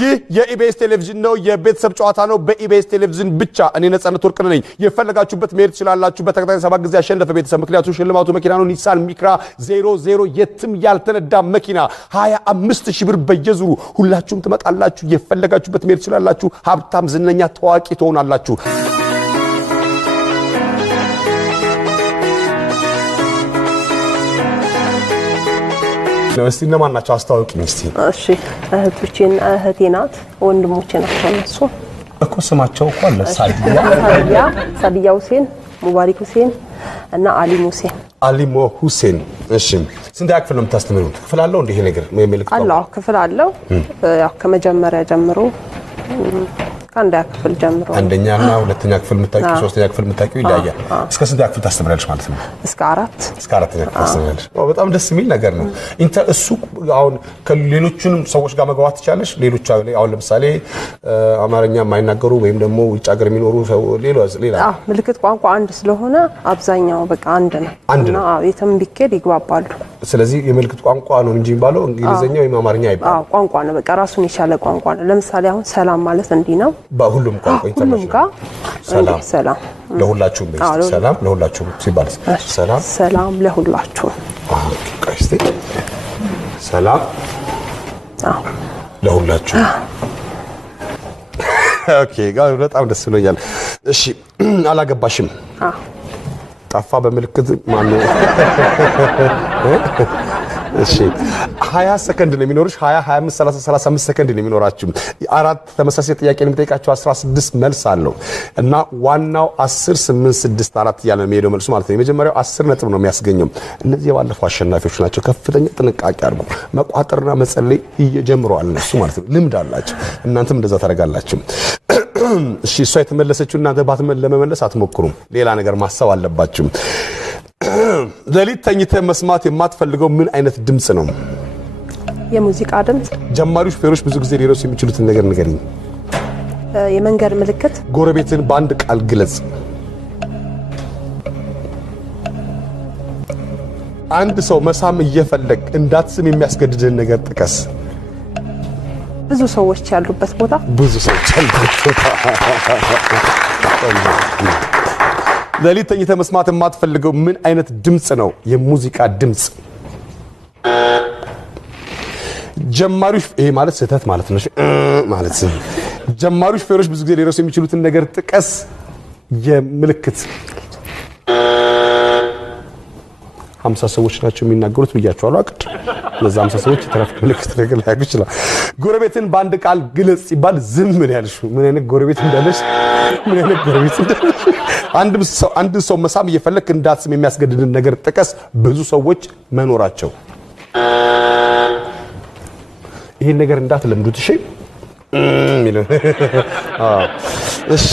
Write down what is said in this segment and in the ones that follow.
ይህ የኢቢኤስ ቴሌቪዥን ነው የቤተሰብ ጨዋታ ነው በኢቢኤስ ቴሌቪዥን ብቻ እኔ ነጻነት ወርቅ ነኝ የፈለጋችሁበት መሄድ ትችላላችሁ በተከታታይ 7 ጊዜ ያሸነፈ ቤተሰብ ምክንያቱ ሽልማቱ መኪና ነው ኒሳን ሚክራ 00 የትም ያልተነዳ መኪና 25000 ብር በየዙሩ ሁላችሁም ትመጣላችሁ የፈለጋችሁበት መሄድ ትችላላችሁ ሀብታም ዝነኛ ታዋቂ ትሆናላችሁ ነው እስቲ ለማን ናቸው አስተዋውቂኝ እስቲ እሺ እህቶቼን እህቴናት ወንድሞቼ ናቸው እነሱ እኮ ስማቸው እኮ አለ ሳዲያ ሁሴን ሙባሪክ ሁሴን እና አሊሞ ሁሴን እሺ ስንት ያክፍል ነው የምታስተምሩት ክፍል አለው እንደ ይሄ ነገር መልእክት አለው ክፍል አለው ያው ከመጀመሪያ ጀምሮ ከአንደኛ ክፍል ጀምሮ አንደኛና ሁለተኛ ክፍል መታቂው ሶስተኛ ክፍል መታቂው ይላያል እስከ ስንት ያክፍል ታስተምራለሽ ማለት ነው እስከ 4 ክፍል ታስተምራለሽ በጣም ደስ የሚል ነገር ነው እንተ እሱ አሁን ከሌሎቹንም ሰዎች ጋር መግባባት ይቻላልሽ ሌሎች አሁን ለምሳሌ አማርኛ የማይናገሩ ወይም ደግሞ ውጭ ሀገር የሚኖሩ ሰው ሌላ ምልክት ቋንቋ አንድ ስለሆነ አብዛኛው በቃ አንድ ነው እና የትም ቢኬድ ይግባባሉ ስለዚህ የምልክት ቋንቋ ነው እንጂ ባለው እንግሊዘኛ ወይም አማርኛ አይባልም ቋንቋ ነው በቃ ራሱን የቻለ ቋንቋ ነው ለምሳሌ አሁን ሰላም ማለት እንዲህ ነው በሁሉም ቋንቋ ኢንተርናሽናል ሰላም ለሁላችሁም ሰላም ለሁላችሁም ሲባል ሰላም ለሁላችሁም ኦኬ ሰላም ለሁላችሁም ኦኬ ጋር በጣም ደስ ብሎኛል እሺ አላገባሽም ጠፋ በመልክት ማን ነው እሺ 20 ሰከንድ ነው የሚኖርሽ 20 25 30 35 ሰከንድ ነው የሚኖራችሁ አራት ተመሳሳይ ጥያቄ ነው የምጠይቃችሁ 16 መልስ አለው እና ዋናው 10 8 6 4 ያለ ነው መልሱ ማለት ነው የመጀመሪያው 10 ነጥብ ነው የሚያስገኘው እነዚህ የባለፈው አሸናፊዎች ናቸው ከፍተኛ ጥንቃቄ አድርጉ መቋጠርና መጸለይ ይጀምራሉ እነሱ ማለት ነው ልምድ አላችሁ እናንተም እንደዛ ታረጋላችሁ እሺ እሷ የተመለሰችው እናንተ ባትመለ ለመመለስ አትሞክሩም ሌላ ነገር ማሰብ አለባችሁ ለሊት ተኝተ መስማት የማትፈልገው ምን አይነት ድምጽ ነው የሙዚቃ ድምጽ ጀማሪ ሹፌሮች ብዙ ጊዜ ሊረሱ የሚችሉት ነገር ንገሪኝ የመንገድ ምልክት ጎረቤትን በአንድ ቃል ግለጽ አንድ ሰው መሳም እየፈለግ እንዳትስም የሚያስገድድን ነገር ጥቀስ ብዙ ሰዎች ያሉበት ቦታ ብዙ ሰዎች ያሉበት ቦታ ለሊት ተኝተ መስማት የማትፈልገው ምን አይነት ድምጽ ነው የሙዚቃ ድምጽ ጀማሪሽ ይሄ ማለት ስህተት ማለት ነው ማለት ጀማሪሽ ፌሮች ብዙ ጊዜ ሊረሱ የሚችሉትን ነገር ጥቀስ የምልክት 50 ሰዎች ናቸው የሚናገሩት ብያቸዋለሁ አቅድ ለዛ 50 ሰዎች ትራፊክ ምልክት ነገር ላይ ያግችላል ጎረቤትን በአንድ ቃል ግለጽ ሲባል ዝም ምን ያልሽ ምን አይነት ጎረቤት እንዳለሽ ምን አይነት ጎረቤት እንዳለሽ አንድ ሰው መሳም እየፈለክ እንዳትስም የሚያስገድድን ነገር ጥቀስ ብዙ ሰዎች መኖራቸው ይሄን ነገር እንዳትለምዱት እሺ ሚለው እሺ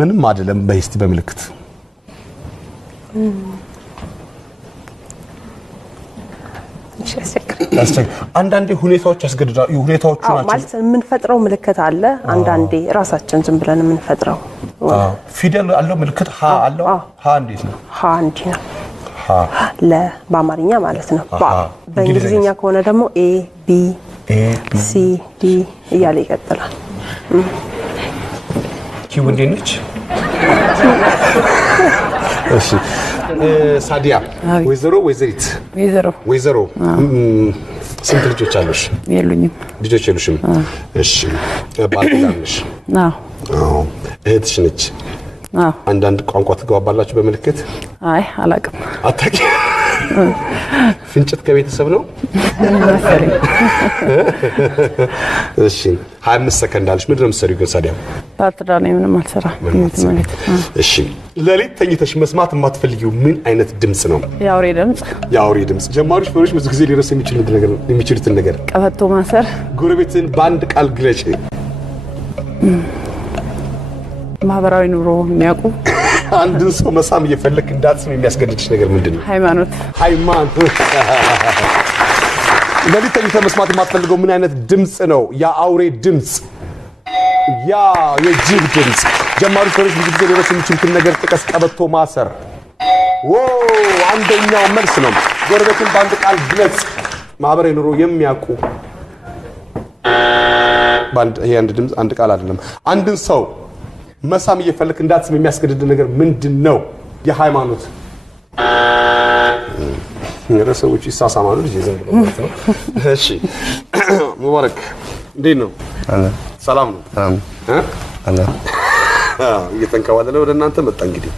ምንም አይደለም በስቲ በመልክት አንዳንዴ ሁኔታዎች ያስገድዳሉ ሁኔታዎቹ ናቸው ማለት ምን ፈጥረው ምልክት አለ አንዳንዴ ራሳችን ዝም ብለን ምን ፈጥረው ፊደል አለው ምልክት ሀ አለው ሀ እንዴት ነው ሀ እንዴ ነው ሀ ለ በአማርኛ ማለት ነው በእንግሊዝኛ ከሆነ ደግሞ ኤ ቢ ሲ ዲ እያለ ይቀጥላል ኪው እንዴት ነች እሺ ሳዲያ ወይዘሮ ስንት ልጆች አሉሽ የሉኝም ልጆች የሉሽም እሺ ባልጋነሽ አዎ እህትሽ ነች አንዳንድ ቋንቋ ትገባባላችሁ በመልክት አይ አላቅም አታቂ ፍንጭት ከቤተሰብ ነው እሺ 25 ሰከንድ አለሽ ምንድነው የምትሰሪው ግን ሳዲያ ባትዳኔ ምንም አልሰራ እሺ ለሊት ተኝተሽ መስማት የማትፈልጊው ምን አይነት ድምጽ ነው የአውሬ ድምጽ ጀማሪዎች ፈሮች ብዙ ጊዜ ሊረሱ የሚችሉትን ነገር ቀበቶ ማሰር ጎረቤትን በአንድ ቃል ግለጭ ማህበራዊ ኑሮ የሚያውቁ አንድን ሰው መሳም እየፈለክ እንዳትስም የሚያስገድድሽ ነገር ምንድነው ሃይማኖት ለሊት ተኝተህ መስማት የማትፈልገው ምን አይነት ድምጽ ነው የአውሬ ድምጽ ያ የጅብ ድምጽ ጀማሪ ሰዎች ብዙ ጊዜ ሊረሱ የሚችሉትን ነገር ጥቀስ ቀበቶ ማሰር አንደኛው መልስ ነው ጎረቤትን በአንድ ቃል ግለጽ ማህበራዊ ኑሮ የሚያውቁ ባንድ ይሄ አንድ ድምጽ አንድ ቃል አይደለም አንድን ሰው መሳም እየፈለክ እንዳትስም የሚያስገድድ ነገር ምንድነው የሃይማኖት የረሰዎች ይሳሳማሉ ልጅ ዘንድሮ ማለት ነው እሺ ሙባረክ እንዴት ነው ሰላም ነው አላ እየተንከባለለ ወደ እናንተ መጣ እንግዲህ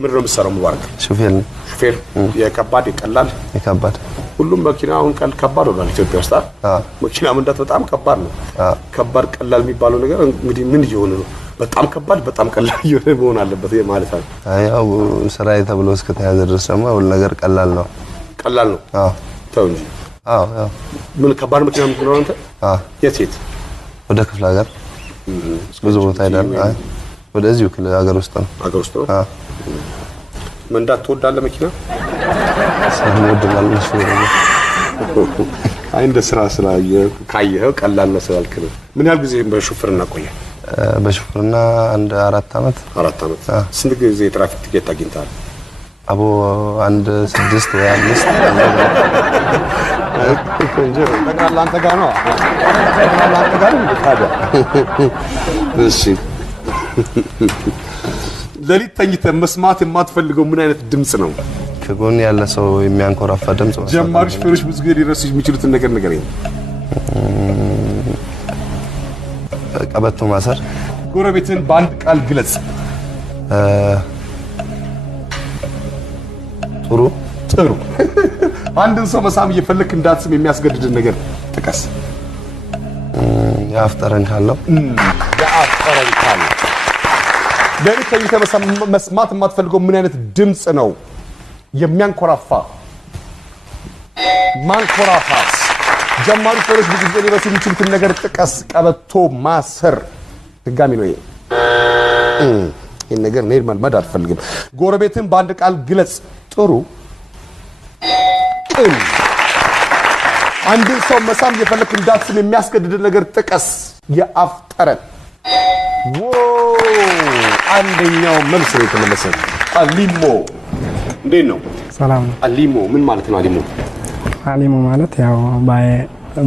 ምን ነው የምትሰራው ሙባረክ ሹፌር የከባድ ይቀላል የከባድ ሁሉም መኪና አሁን ከባድ ሆኗል ኢትዮጵያ ውስጥ መኪና መንዳት በጣም ከባድ ነው ከባድ ቀላል የሚባለው ነገር እንግዲህ ምን እየሆነ ነው በጣም ከባድ በጣም ቀላል እየሆነ መሆን አለበት ማለት ነው ያው ስራዬ ተብሎ እስከተያዘ ድረስ ደግሞ ሁሉ ነገር ቀላል ነው ተው እንጂ ያው ምን ከባድ መኪና ምትኖር አንተ የት ወደ ክፍለ ሀገር ብዙ ቦታ ሄዳለሁ ወደዚሁ ክፍለ ሀገር ውስጥ ነው መንዳት ትወዳለህ መኪና ሰሞኑን ማለት ነው አይ እንደ ስራ ካየኸው ቀላል ነው ስላልክ ነው ምን ያህል ጊዜ በሹፍርና ቆየ በሹፍርና አንድ 4 አመት ስንት ጊዜ ትራፊክ ቲኬት አግኝተሃል አቦ አንድ 6 ወይ 5 እንጂ ጠቅላላ አንተ ጋር ነው ታዲያ እሺ ለሊት ተኝተህ መስማት የማትፈልገው ምን አይነት ድምጽ ነው ከጎን ያለ ሰው የሚያንኮራፋ ድምጽ ነው ጀማሪ ሹፌሮች ብዙ ጊዜ ሊረሱ የሚችሉትን ነገር ንገረኝ ቀበቶ ማሰር ጎረቤትን በአንድ ቃል ግለጽ ጥሩ አንድን ሰው መሳም እየፈለክ እንዳትስም የሚያስገድድን ነገር ጥቀስ ያፍጠረን ካለው ለሊት ተኝተህ መስማት የማትፈልገው ምን አይነት ድምጽ ነው የሚያንኮራፋ ማንኮራፋት ጀማሪ ሹፌሮች ብዙ ጊዜ ሊረሱ የሚችሉትን ነገር ጥቀስ ቀበቶ ማሰር ድጋሚ ነው ይሄን ነገር ነው መልመድ አልፈልግም ጎረቤትን በአንድ ቃል ግለጽ ጥሩ አንድን ሰው መሳም እየፈለክ እንዳትስም የሚያስገድድ ነገር ጥቀስ የአፍጠረን አንደኛው መልስ ነው የተመለሰው አሊሞ እንዴት ነው ሰላም አሊሞ ምን ማለት ነው አሊሞ ማለት ያው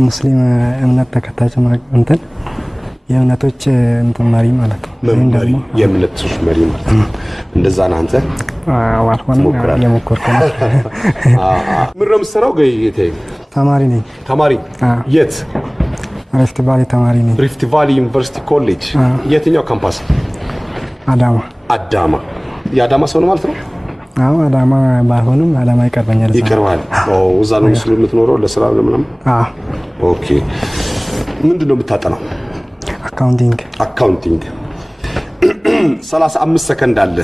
ሙስሊም እምነት ተከታዮች እንትን የእምነቶች እንትን መሪ ማለት ነው መሪ የእምነቶች መሪ ማለት ነው እንደዛ ነው አንተ ዋልሆነ የሞከርኩ ነው ምን ነው የምትሰራው ገይቴ ተማሪ ነኝ የት ሪፍት ቫሊ ተማሪ ነኝ ሪፍት ቫሊ ዩኒቨርሲቲ ኮሌጅ የትኛው ካምፓስ አዳማ የአዳማ ሰው ነው ማለት ነው አዳማ ባይሆንም አዳማ ይቀርበኛል እዛ ነው ሙስሊም የምትኖረው ለስራ ለምንም ኦኬ ምንድነው የምታጠናው አካውንቲንግ 35 ሰከንድ አለ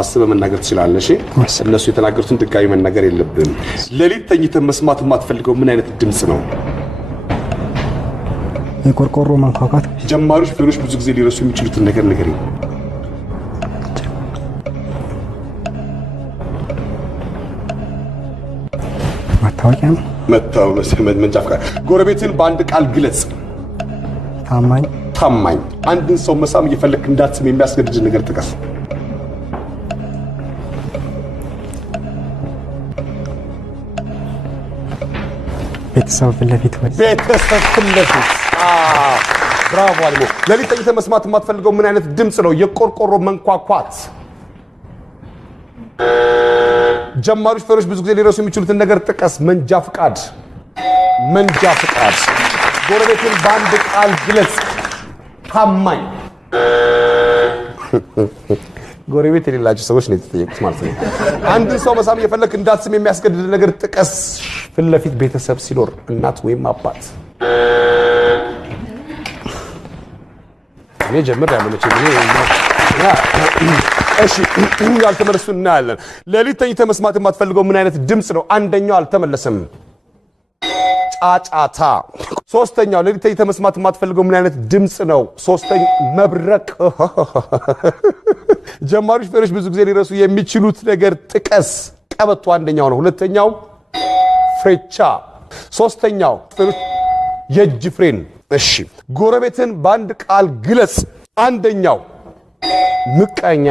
አስበህ መናገር ትችላለህ እሺ እነሱ የተናገሩትን ድጋሚ መናገር የለብህም ለሊት ተኝተህ መስማት የማትፈልገው ምን አይነት ድምጽ ነው የቆርቆሮ ማንኳኳት ጀማሪ ሹፌሮች ብዙ ጊዜ ሊረሱ የሚችሉትን ነገር ንገረኝ መታወቂያ መንጃ ፈቃድ ጎረቤትን በአንድ ቃል ግለጽ ታማኝ አንድን ሰው መሳም እየፈለክ እንዳትስም የሚያስገድድ ነገር ጥቀስ ቤተሰብ ፍለፊት ብራቮ አልሞ ለሊት ተኝተህ መስማት የማትፈልገው ምን አይነት ድምጽ ነው የቆርቆሮ መንኳኳት ጀማሪ ሹፌሮች ብዙ ጊዜ ሊረሱ የሚችሉትን ነገር ጥቀስ መንጃ ፈቃድ ጎረቤትን በአንድ ቃል ግለጽ ታማኝ ጎረቤት የሌላቸው ሰዎች ነው የተጠየቁት ማለት ነው አንድን ሰው መሳም እየፈለክ እንዳትስም የሚያስገድድ ነገር ጥቀስ ፍለፊት ቤተሰብ ሲኖር እናት ወይም አባት እኔ ጀምር ያለች እሺ ያልተመለሱ እናያለን ለሊት ተኝተህ መስማት የማትፈልገው ምን አይነት ድምጽ ነው አንደኛው አልተመለሰም ጫጫታ ሶስተኛው ለሊት ተኝተህ መስማት የማትፈልገው ምን አይነት ድምጽ ነው ሶስተኛው መብረቅ ጀማሪ ሹፌሮች ብዙ ጊዜ ሊረሱ የሚችሉት ነገር ጥቀስ ቀበቶ አንደኛው ነው ሁለተኛው ፍሬቻ ሶስተኛው የእጅ ፍሬን እሺ ጎረቤትን በአንድ ቃል ግለጽ አንደኛው ምቀኛ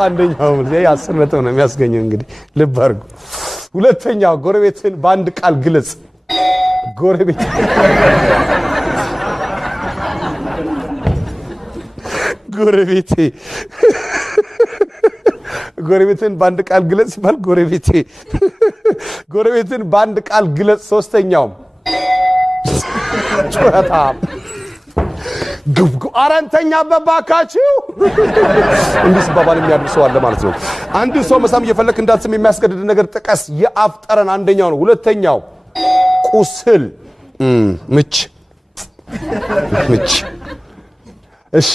አንደኛው መልስ 10 ነጥብ ነው የሚያስገኘው። እንግዲህ ልብ አድርጉ። ሁለተኛው ጎረቤትን በአንድ ቃል ግለጽ። ጎረቤት ጎረቤቴ ጎረቤትን በአንድ ቃል ግለጽ ሲባል ጎረቤቴ ጎረቤትን በአንድ ቃል ግለጽ። ሶስተኛው ጩኸታ ግብጉ አራንተኛ በባካችሁ እንዲህ ሲባባል የሚያድርሰው አለ ማለት ነው። አንድ ሰው መሳም እየፈለክ እንዳትስም የሚያስገድድ ነገር ጥቀስ። የአፍ ጠረን አንደኛው ነው። ሁለተኛው ቁስል ምች። እሺ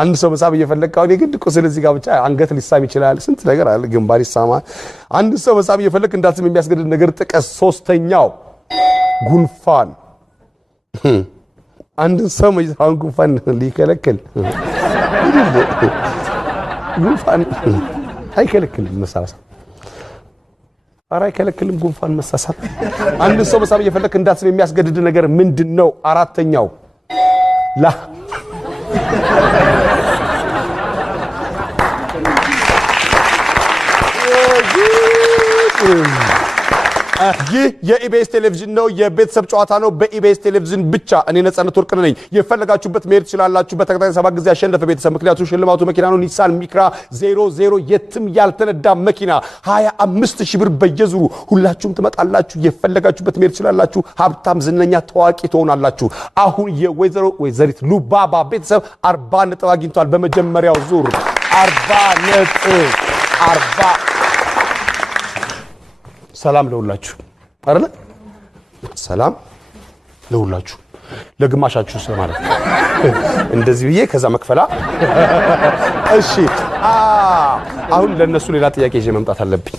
አንድ ሰው መሳም እየፈለክ አሁን የግድ ቁስል እዚህ ጋር ብቻ አንገት ሊሳም ይችላል። ስንት ነገር አለ፣ ግንባር ይሳማል። አንድ ሰው መሳም እየፈለክ እንዳትስም የሚያስገድድ ነገር ጥቀስ። ሶስተኛው ጉንፋን። አንድ ሰው መሳም ጉንፋን ሊከለክል ጉንፋን አይከለክልም። መሳሳም ኧረ አይከለክልም ጉንፋን መሳሳም። አንድ ሰው መሳም እየፈለክ እንዳትስም የሚያስገድድ ነገር ምንድነው? አራተኛው ይህ የኢቢኤስ ቴሌቪዥን ነው። የቤተሰብ ጨዋታ ነው። በኢቢኤስ ቴሌቪዥን ብቻ። እኔ ነጻነት ወርቅ ነኝ። የፈለጋችሁበት መሄድ ትችላላችሁ። በተከታታይ 7 ጊዜ ያሸነፈ ቤተሰብ ምክንያቱም ሽልማቱ መኪና ነው። ኒሳን ሚክራ 00 የትም ያልተነዳ መኪና 25000 ብር በየዙሩ። ሁላችሁም ትመጣላችሁ። የፈለጋችሁበት መሄድ ትችላላችሁ። ሀብታም፣ ዝነኛ፣ ታዋቂ ትሆናላችሁ። አሁን ወይዘሪት ሉባባ ቤተሰብ 40 ነጥብ አግኝቷል። በመጀመሪያው ዙር 40 ነጥብ 40 ሰላም ለሁላችሁ አይደለ? ሰላም ለሁላችሁ ለግማሻችሁ ስለማለት እንደዚህ ብዬ ከዛ መክፈላ። እሺ አሁን ለነሱ ሌላ ጥያቄ ይዤ መምጣት አለብኝ።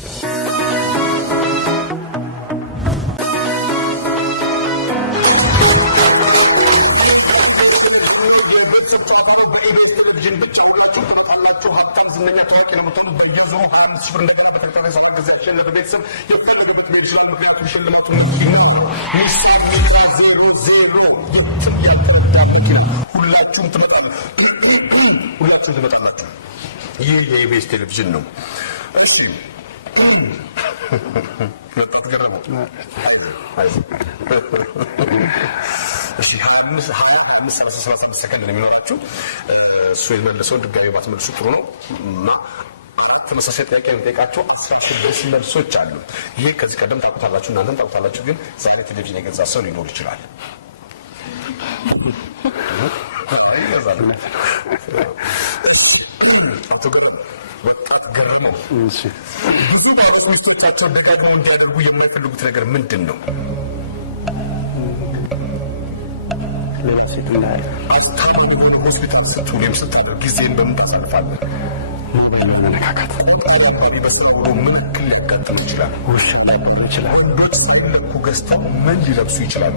ይህ የኢቢኤስ ቴሌቪዥን ነው። እሺ ለጣት ገረመው እሺ 25 ሰከንድ ነው የሚኖራችሁ። እሱ የመለሰው ድጋሚ ባትመልሱ ጥሩ ነው እና ተመሳሳይ ጥያቄ እንጠይቃችሁ 16 መልሶች አሉ። ይሄ ከዚህ ቀደም ታውቁታላችሁ፣ እናንተም ታውቁታላችሁ። ግን ዛሬ ቴሌቪዥን የገዛ ሰው ሊኖር ይችላል። አቶ ገረመው ብዙ ባለስልቶቻቸው ደጋግመው እንዲያደርጉ የማይፈልጉት ነገር ምንድን ነው? ሆስፒታል ስትውል ወይም ስታደርግ ጊዜን በምን ታሳልፋለህ? መነካካት በሰው ምን ያክል ሊያጋጥም ይችላል? ውሻ ሊያጋጥም ይችላል። ወንዶች ሲለኩ ገዝተው ምን ሊለብሱ ይችላሉ?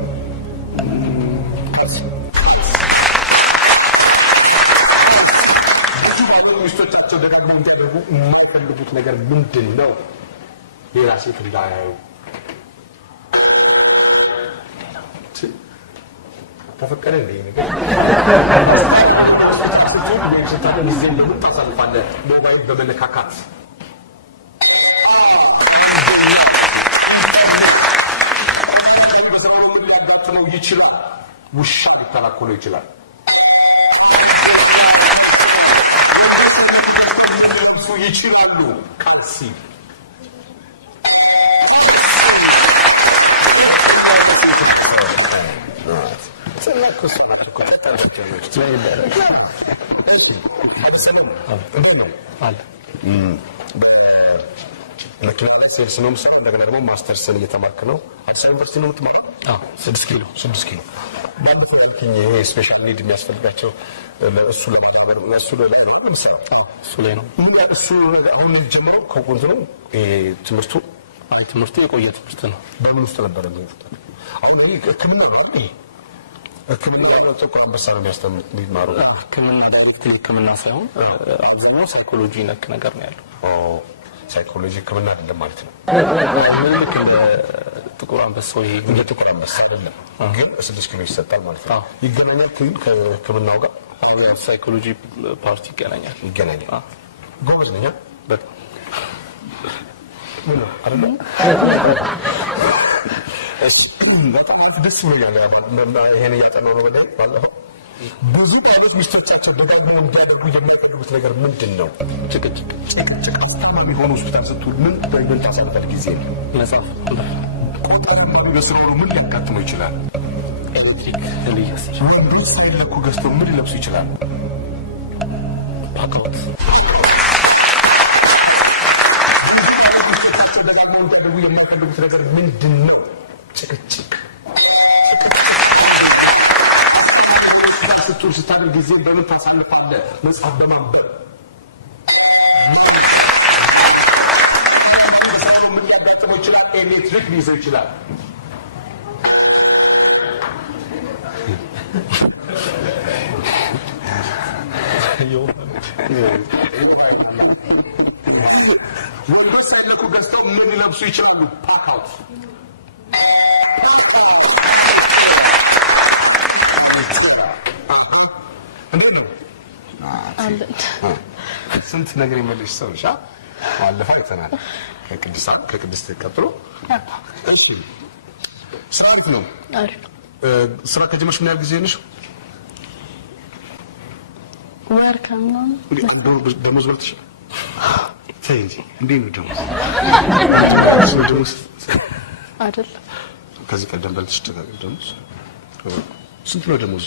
ሚስቶቻቸው ደጋግመው እንዲያደርጉ የማይፈልጉት ነገር ምንድን ነው? ሌላ ሴት እንዳያዩ። ተፈቀደ እንደ ነገር ጊዜን በምን ታሳልፋለህ? ሞባይል በመነካካት። በዘመኑ ምን ሊያጋጥመው ይችላል? ውሻ ሊተላኮለው ይችላል። ይችላሉ ካልሲ መኪና ላይ ሴልስ ነው የምሰራው። እንደገና ደግሞ ማስተርስን እየተማርክ ነው። አዲስ አበባ ዩኒቨርሲቲ ነው የምትማረው? 6 ኪሎ ባለፈው ይሄ ስፔሻል ኒድ የሚያስፈልጋቸው እሱ ላይ ነው የምሰራው። እሱ ላይ ነው እሱ አሁን ጀምሮ ከቆንጆ ነው ትምህርቱ። ትምህርቱ የቆየ ትምህርት ነው። በምን ውስጥ ነበር የሚወጣው? አሁን ይሄ ሕክምና ነው። ሕክምና ነው ጥቁር አንበሳ ነው የሚማሩ። ሕክምና ዳይሬክት ሕክምና ሳይሆን አብዛኛው ሳይኮሎጂ ነክ ነገር ነው ያለው። ሳይኮሎጂ ሕክምና አይደለም ማለት ነው። ምን ልክ እንደ ጥቁር አንበሳ ወይ እንደ ጥቁር አንበሳ አይደለም፣ ግን 6 ኪሎ ይሰጣል ማለት ነው። ይገናኛል ከሕክምናው ጋር አዎ ሳይኮሎጂ ፓርቲ ይገናኛል። ጎበዝ ነኝ በጣም ምን አረጋ በጣም ደስ ብሎኛል። ይሄን እያጠናሁ ነው በደንብ ባለፈው ብዙ ባሎች ሚስቶቻቸው ደጋግመው እንዲያደርጉ የሚፈልጉት ነገር ምንድን ነው? ጭቅጭቅ አስተማሚ ሆኖ ሆስፒታል ስትውል ምን ታሳልፋለህ ጊዜ ነው? መጽሐፍ በስራው ምን ሊያጋጥመው ይችላል? ኤሌክትሪክ ሊያስ ምን ሳይለኩ ገዝተው ምን ሊለብሱ ይችላል? ፓካውት ደጋግመው እንዲያደርጉ የሚፈልጉት ነገር ምንድን ነው? ጭቅጭቅ ስትውል ስታደርግ ጊዜን በምን ታሳልፋለህ? መጽሐፍ በማንበብ ምን ሊያጋጥመው ይችላል? ኤሌክትሪክ ሊይዘው ይችላል። ወንዶች ሳይለኩ ገዝተው ምን ሊለብሱ ይችላሉ? ፓካውት እንዴት ነው? ስንት ነገር የመለሽ ሰው ነሽ። ባለፈው አይተናል። ከቅድስት ቀጥሎ እሺ፣ ስራውት ነው። ስራ ከጀመርሽ ምን ያህል ጊዜ ነሽ? ወር ከምናምን ደሞዝ በልተሽ? ተይ እንጂ እንዴት ነው ደሞዝ? አይደል? ከዚህ ቀደም በልተሽ ደሞዝ ስንት ነው ደሞዝ?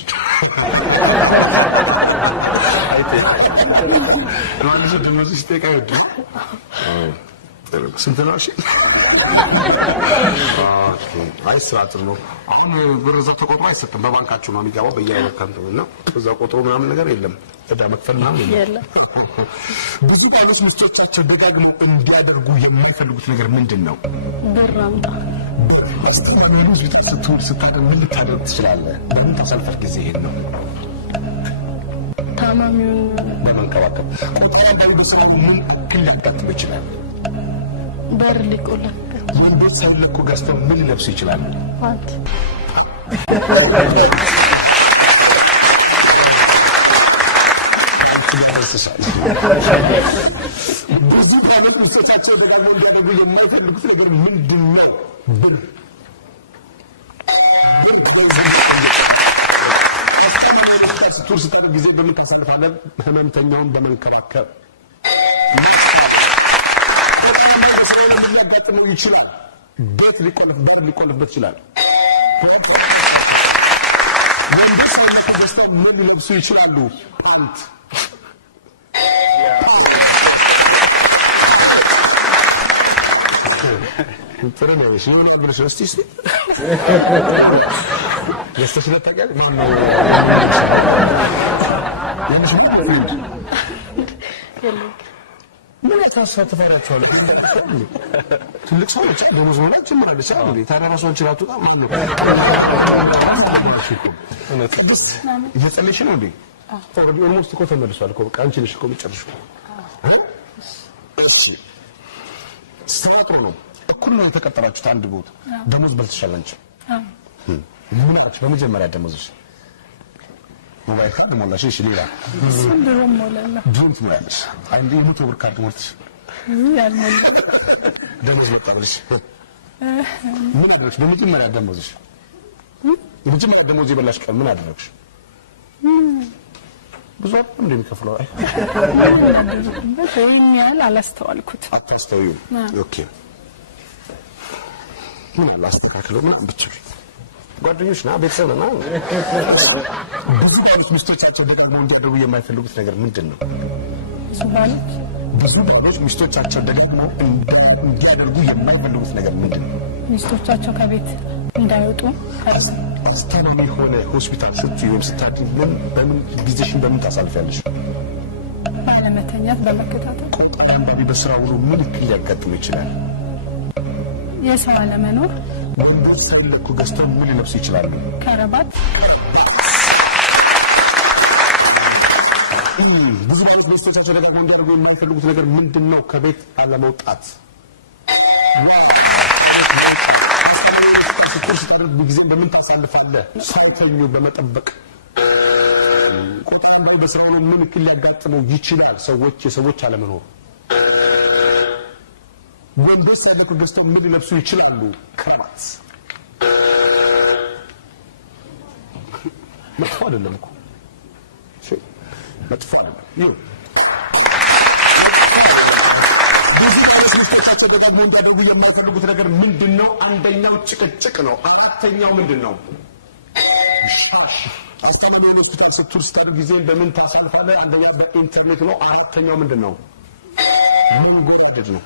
ለማንኛውም ደሞዝ ሲጠይቃ ይወድ ስንት ነው? እሺ አይ ስራ ጥሩ ነው። አሁን ብር እዛ ተቆጥሮ አይሰጥም። በባንካችሁ ነው የሚገባው በየአካውንቱ እና እዛ ቆጥሮ ምናምን ነገር የለም። እዳ መክፈል ምናምን የለም። ብዙ ባሎች ሚስቶቻቸው ደጋግመው እንዲያደርጉ የማይፈልጉት ነገር ምንድን ነው? ብር አምጣ። ስትሆን ምን ልታደርግ ትችላለህ? በምን ታሳልፈሽ ጊዜ ይሄን ነው? ታማሚውን በመንከባከብ ቁጣውን በስራ ምን እክል ሊያጋጥም ይችላል? በር ሊቆለፍበት ወንዶች ሳይለኩ ገዝተው ምን ሊለብሱ ይችላሉ? ፓንት ብዙ ባሎች ሚስቶቻቸው ደጋግመው እንዲያደርጉ የማይፈልጉት ነገር ምንድን ነው? ብር ስትውል ስታደርግ ጊዜ በምን ታሳልፋለህ? ህመምተኛውን በመንከባከብ ሊያጋጥመው ይችላል። ቤት ሊቆለፍበት ይችላል። ወንዶች ሳይለኩ ገዝተው ምን ሊለብሱ ይችላሉ? ፓንት ጥሩ ነው። እሺ ምን ብለሽ ነው? እስቲ ገዝተሽለት ታውቂያለሽ? ማነው ምን ያሳትፋራቸዋል? ትልቅ ሰው ነች። ደሞዝ መብላት ጀምራለች አይደል? ታዲያ ራሷን ችላ ትወጣ ማነው? ቅድስት እየጸለይሽ ነው እንዴ? ኦልሞስት እኮ ተመልሷል እኮ። በቃ አንቺ ነሽ እኮ የምትጨርሺው። እሺ ስራ ጥሩ ነው። እኩል ነው የተቀጠራችሁት አንድ ቦታ። ደሞዝ በልተሻል አንቺ? ምን አልሽ በመጀመሪያ ደሞዝሽ? ሞባይል ካርድ ሞላሽ? እሺ ሌላ? ድሮም ሞላለሁ። ድሮም ትሞላለሽ? አንዴ የመቶ ብር ካርድ ሞልተሽ ያልሞላ ደሞዝ መጣ ብለሽ ምን አደረግሽ? በመጀመሪያ ደሞዝሽ የመጀመሪያ ደሞዝ የበላሽ ቀን ምን አደረግሽ? ብዙ አይደለም እንደሚከፍለው። አይ ይሄን ያህል አላስተዋልኩት። አታስተውዩ? ኦኬ ምን አለ አስተካክለው ምናምን ብትል ጓደኞች ና ቤተሰብ ና። ብዙ ባሎች ሚስቶቻቸው ደጋግመው እንዲያደርጉ የማይፈልጉት ነገር ምንድን ነው? ብዙ ባሎች ሚስቶቻቸው ደጋግመው እንዲያደርጉ የማይፈልጉት ነገር ምንድን ነው? ሚስቶቻቸው ከቤት እንዳይወጡ አስተማሚ ሆነ ሆስፒታል ስትይ ወይም ስታድሪ በምን ጊዜሽን በምን ታሳልፊያለሽ? ባለመተኛት በመከታተል። ቆጣሪ አንባቢ በስራ ውሎ ምን እክል ሊያጋጥም ይችላል? የሰው አለመኖር። ወንዶች ሳይለኩ ገዝተው ምን ሊለብሱ ይችላሉ? ከረባት። ብዙ ባሎች ሚስቶቻቸው ደጋግመው እንዲያደርጉ የማይፈልጉት ነገር ምንድን ነው? ከቤት አለመውጣት። ስትል ስታደርግ ጊዜን በምን ታሳልፋለህ? ሳይተኙ በመጠበቅ ቆጣሪ በስራው ምን እክል ሊያጋጥመው ይችላል? የሰዎች አለመኖር። ወንዶች ያለቁ ገዝተው ምን ሊለብሱ ይችላሉ? ክራባት። መጥፎ አይደለም እኮ መጥፎ አይደለም። ይኸው የሚያደርጉት ነገር ምንድነው? አንደኛው ጭቅጭቅ ነው። አራተኛው ምንድነው? ሻሽ አስተማሪ ሆስፒታል ስትውል ስታደርግ ጊዜን በምን ታሳልፋለህ? አንደኛ በኢንተርኔት ነው። አራተኛው ምንድነው? መንጎራደድ ነው።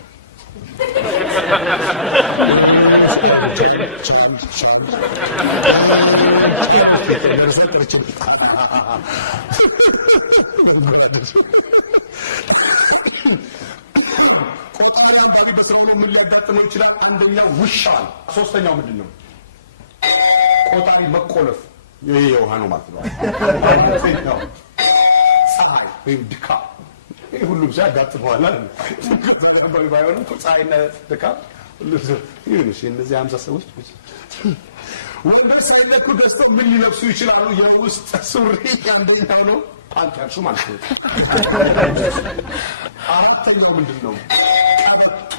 ቆጣሪ አንዳንዴ በሰው ምን ሊያጋጥመው ይችላል? አንደኛው ውሻ። ሶስተኛው ምንድነው? ቆጣሪ መቆለፍ። ይሄ የውሃ ነው ማለት ነው። ፀሐይ ወይም ድካም። ይሄ ሁሉም ሰው ያጋጥመዋል አይደል? ባይሆንም ፀሐይና ድካም ይሁንሽ። እነዚህ 50 ሰዎች ወንዶች ሳይለኩ ገዝተው ምን ሊለብሱ ይችላሉ? የውስጥ ሱሪ አንደኛው ነው። ፓንት ያልሹ ማለት ነው። አራተኛው ምንድነው? ቀበቶ።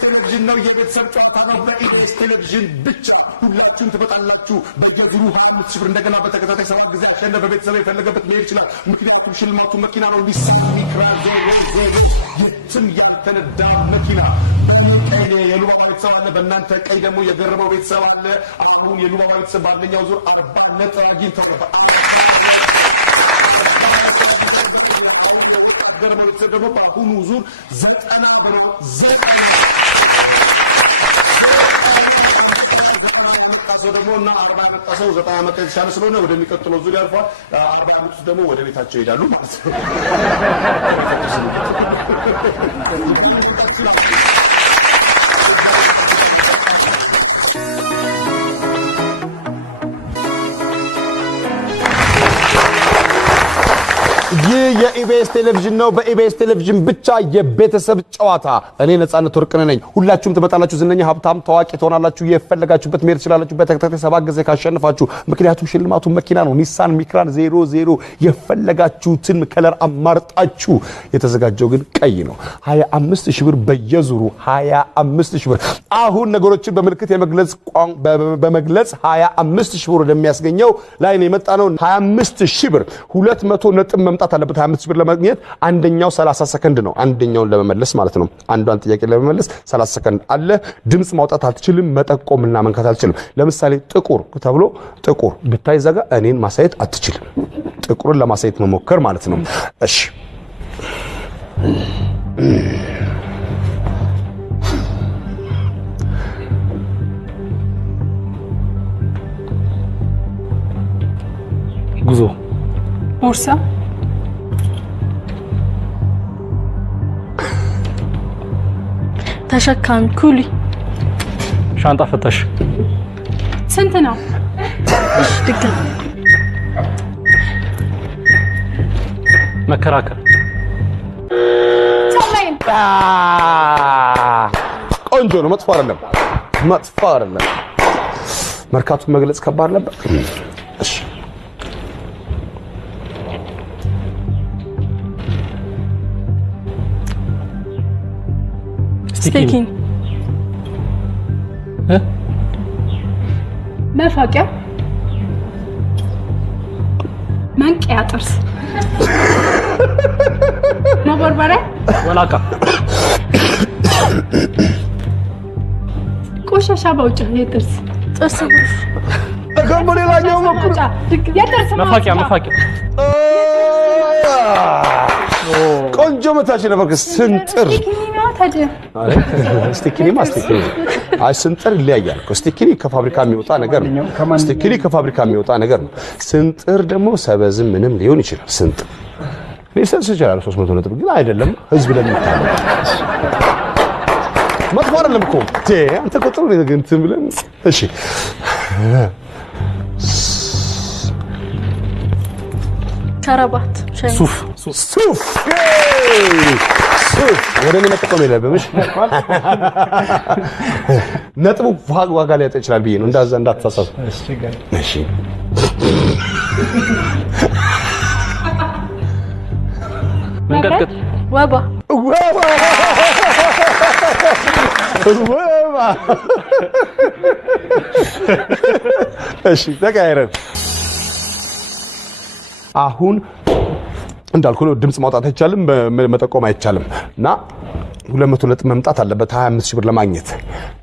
ቴሌቪዥን ነው። የቤተሰብ ጨዋታ ነው። በኢቢኤስ ቴሌቪዥን ብቻ ሁላችሁም ትመጣላችሁ። በየዙሩ 25 ሺህ ብር እንደገና በተከታታይ 7 ጊዜ አሸነፈ በቤተሰብ የፈለገበት መሄድ ይችላል። ምክንያቱም ሽልማቱ መኪና ነው። ኒሳን ሚክራ የትም ያልተነዳ መኪና። ቀይ የሉባባ ቤተሰብ አለ፣ በእናንተ ቀይ ደግሞ የገረመው ቤተሰብ አለ። አሁን የሉባባ ቤተሰብ በአንደኛው ዙር 40 ነጥብ አግኝተው ነበር። ገረመው ቤተሰብ ደግሞ በአሁኑ ዙር 90 ብር ሰው ደግሞ እና 40 መጣ ሰው 90 መጣ የተሻለ ስለሆነ ወደሚቀጥለው ዙር ያልፋል። 40 አመት ደግሞ ወደ ቤታቸው ይሄዳሉ ማለት ነው። ይህ የኢቢኤስ ቴሌቪዥን ነው። በኢቢኤስ ቴሌቪዥን ብቻ የቤተሰብ ጨዋታ። እኔ ነጻነት ወርቅነህ ነኝ። ሁላችሁም ትመጣላችሁ። ዝነኛ፣ ሀብታም፣ ታዋቂ ትሆናላችሁ። የፈለጋችሁበት መሄድ ትችላላችሁ በተከታታይ 7 ጊዜ ካሸነፋችሁ። ምክንያቱም ሽልማቱ መኪና ነው። ኒሳን ሚክራን 00 የፈለጋችሁትን ከለር አማርጣችሁ። የተዘጋጀው ግን ቀይ ነው። 25 ሺህ ብር በየዙሩ 25 ሺህ ብር። አሁን ነገሮችን በምልክት በመግለጽ 25 ሺህ ብር ወደሚያስገኘው ላይ ነው የመጣ ነው። 25 ሺህ ብር 200 ነጥብ መምጣት አለበት። 25 ሺህ ብር ለማግኘት አንደኛው 30 ሰከንድ ነው። አንደኛውን ለመመለስ ማለት ነው። አንዷን ጥያቄ ለመመለስ 30 ሰከንድ አለ። ድምጽ ማውጣት አትችልም። መጠቆምና መንካት አትችልም። ለምሳሌ ጥቁር ተብሎ ጥቁር ብታይ ዘጋ እኔን ማሳየት አትችልም። ጥቁርን ለማሳየት መሞከር ማለት ነው። እሺ ጉዞ፣ ቦርሳ፣ ተሸካሚ፣ ኩሊ፣ ሻንጣ ፈታሽ። ስንት ነው? ድጋሚ መከራከር። ሰማይን ቆንጆ ነው። መጥፎ አይደለም። መጥፎ አይደለም። መርካቱን መግለጽ ከባድ ነበር። እሺ ስቲኪንግ፣ መፋቂያ፣ መንቀያ፣ ጥርስ፣ መቦርበሪያ፣ ወላቃ፣ ቆሻሻ ማውጫ፣ የጥርስ ጥርስ ብሩሽ፣ ደግሞ ሌላኛው ሞክሩ። የጥርስ መፋቂያ፣ መፋቂያ። ቆንጆ መታች ነበር። ስንጥር ስቲኪኒ ማስቲኪኒ አይ ስንጥር ይለያያል። ስቲኪኒ ከፋብሪካ የሚወጣ ነገር ነው። ስቲኪኒ ከፋብሪካ የሚወጣ ነገር ነው። ስንጥር ደግሞ ሰበዝም ምንም ሊሆን ይችላል። ስንጥር ሊሰንስ ይችላል። 300 ነጥብ ግን አይደለም። ህዝብ ለሚታለ መጥፎ አይደለም እኮ አንተ ቁጥሩ ግን እንትን ብለን እሺ ከረባት፣ ሱፍ፣ ሱፍ ወደ እኔ መጠቆም የለብህም። እሺ ነጥቡ ዋጋ ሊያጣ ይችላል ብዬ ነው እንዳትሳሳቱ። እሺ መንቀጥቀጥ ወባ እሺ ተቀያይረን አሁን እንዳልኩ ነው ድምጽ ማውጣት አይቻልም፣ መጠቆም አይቻልም እና 200 ነጥብ መምጣት አለበት 25 ሺህ ብር ለማግኘት።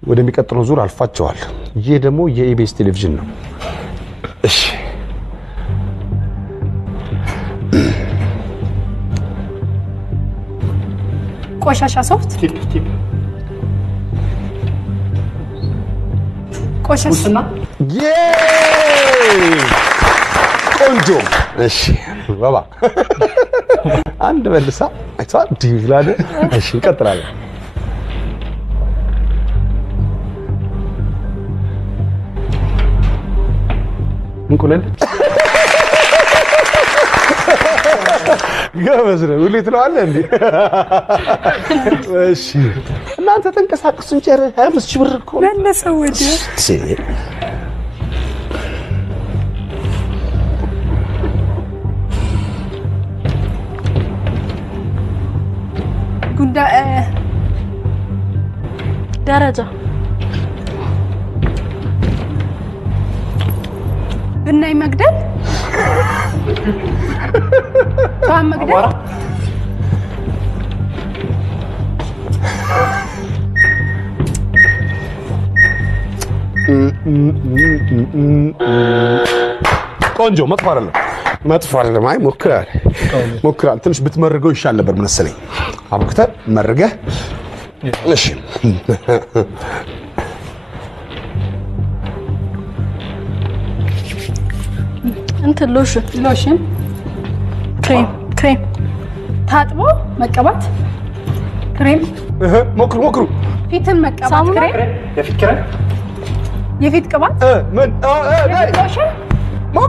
ወደሚቀጥለው ዙር አልፋቸዋል። ይሄ ደግሞ የኢቢኤስ ቴሌቪዥን ነው። እሺ ቆሻሻ ሶፍት ቆሻሻ ቆንጆ። እሺ ባባ አንድ መልሳ አይቷል ዲቪላደ። እሺ እንቀጥላለን። እንቁላል ገበዝ ነው። ሁሌ ትለዋለህ እንዴ? እሺ እናንተ ተንቀሳቀሱ እንጂ 25 ሺህ ብር እኮ መለሰው ወዲያ ጉንዳ ደረጃ ብናይ መግደል ታም መግደል ቆንጆ። መጥፎ አይደለም። አይ ሞክራል ትንሽ ብትመርገው ይሻል ነበር መሰለኝ። አብክተህ መርገህ። እሺ እንትን ሎሽን ክሬም ታጥቦ መቀባት ክሬም ሞክሩ። ፊትን መቀባት ክሬም የፊት ቅባት ምን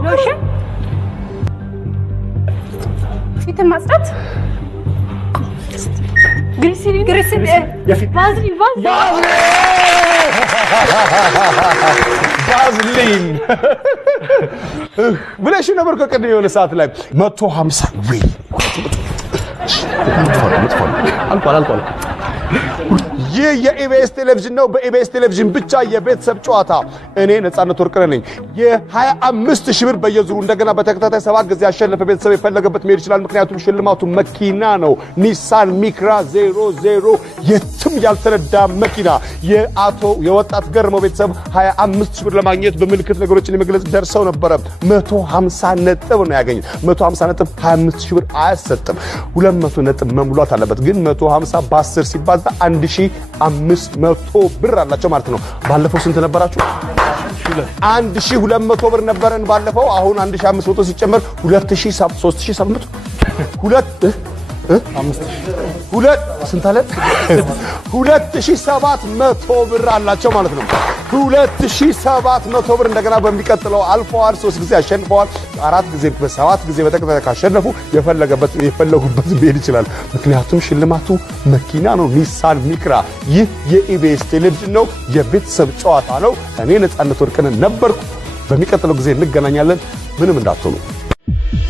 ሎሽን ፊትን ማጽዳት ግሪሲሊን ባዝሊን ብለሽ ነበር ከቀደም የሆነ ሰዓት ላይ 150 ወይ አልቋል። ይህ የኢቢኤስ ቴሌቪዥን ነው። በኢቢኤስ ቴሌቪዥን ብቻ የቤተሰብ ጨዋታ። እኔ ነፃነት ወርቅነህ ነኝ። የ25 ሺህ ብር በየዙሩ እንደገና በተከታታይ 7 ጊዜ ያሸነፈ ቤተሰብ የፈለገበት መሄድ ይችላል። ምክንያቱም ሽልማቱ መኪና ነው። ኒሳን ሚክራ 00 የትም ያልተነዳ መኪና። የወጣት ገርመው ቤተሰብ 25 ሺህ ብር ለማግኘት በምልክት ነገሮችን የመግለጽ ደርሰው ነበረ። 150 ነጥብ ነው ያገኙት። 150 ነጥብ 25 ሺህ ብር አያሰጥም። 200 ነጥብ መሙላት አለበት። ግን 150 በ10 ሲባዛ 1500 ብር አላቸው ማለት ነው። ባለፈው ስንት ነበራችሁ? 1200 ብር ነበረን ባለፈው። አሁን 1500 ሲጨመር 3700 ስንት አለ? 2700 ብር አላቸው ማለት ነው። 2700 ብር እንደገና በሚቀጥለው አልፈዋል። 3 ጊዜ አሸንፈዋል። 4 ጊዜ በ7 ጊዜ በተከታታይ ካሸነፉ የፈለጉበት መሄድ ይችላል። ምክንያቱም ሽልማቱ መኪና ነው፣ ኒሳን ሚክራ። ይህ የኢቢኤስ ቴሌቪዥን ነው። የቤተሰብ ጨዋታ ነው። እኔ ነፃነት ወርቅነህ ነበርኩ። በሚቀጥለው ጊዜ እንገናኛለን። ምንም እንዳትሆኑ።